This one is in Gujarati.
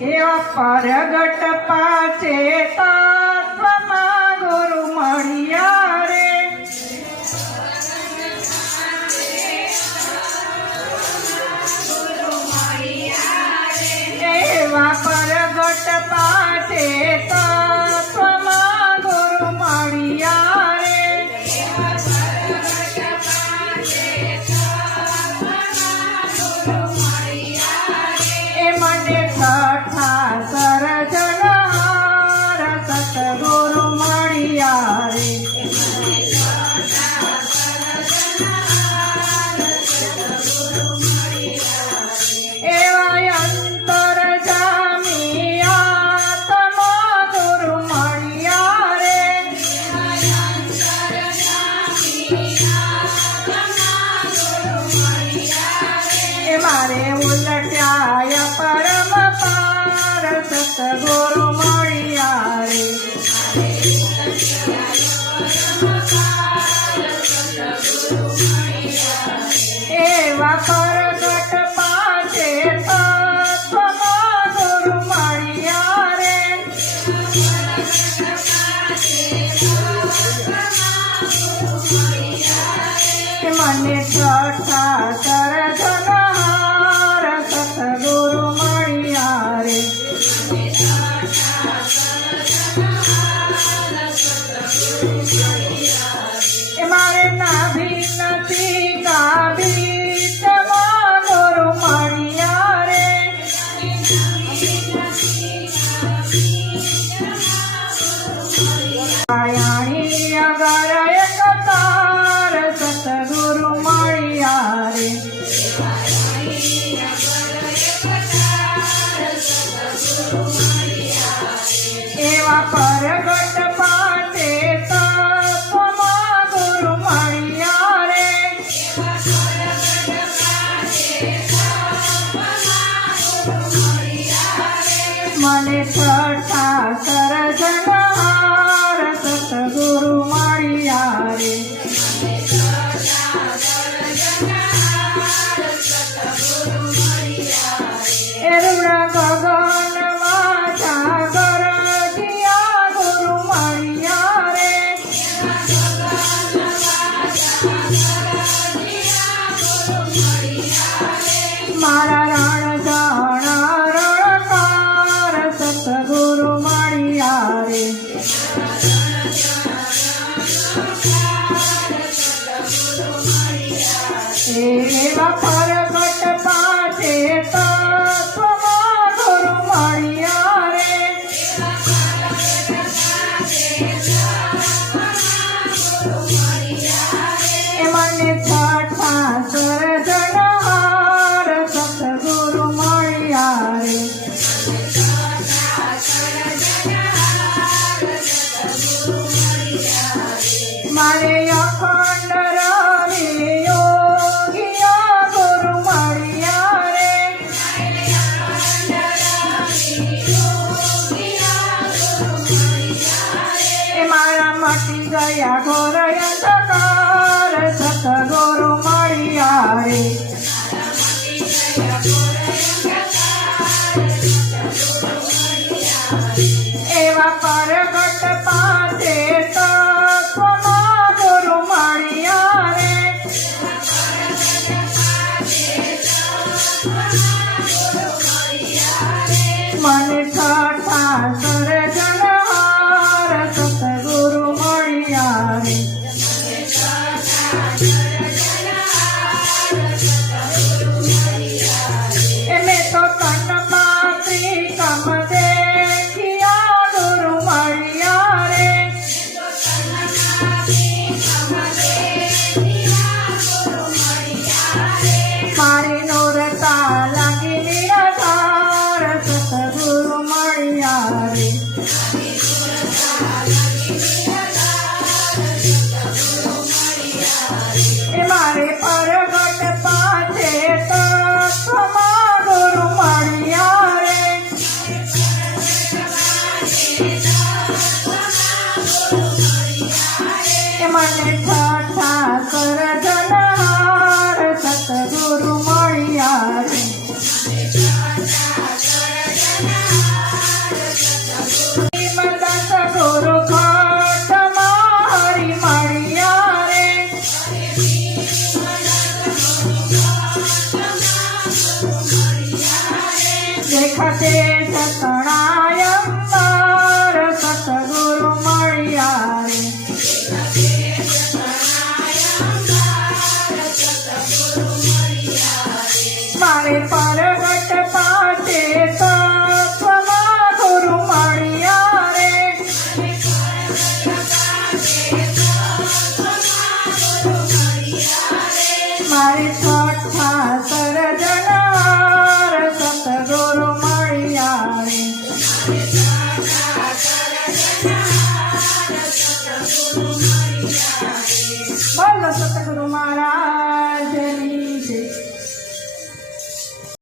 એવા પરગટ પાછે તત્વમાં ગુરુ મળ્યા રે. એવા પરગટ પાછે તત્વમાં ગુરુ મળ્યા રે. એ મને છઠ્ઠા સર્જનહાર સતગુરુ મળ્યા રે. એવા અંતરજામી આત્મા ગુરુ મળ્યા રે. એ મારે ઉલટ્યા પરમ પાર સતગુરુ મળ્યા રે. એવા પરગટ પાછે તત્વમાં ગુરુ મળ્યા રે. મને છઠ્ઠા સર્જનહાર સતગુરુ મળ્યા રે. એ મારે નાભી નથી કાબીચમાં ગુરુ મળ્યા રે. આયાણી અગર એક તાર સતગુરુ મળ્યા રે. એવા પરગટ પાછે તત્વમાં ગુરુ મળ્યા રે. મને છઠ્ઠા સર્જનહાર સતગુરુ મળ્યા રે. એ રૂડા ગગનમાં જાગર જીયા ગુરુ મળ્યા રે. મારા રણ જણ રણકાર સતગુરુ મળ્યા રે. દેખતે જતણાય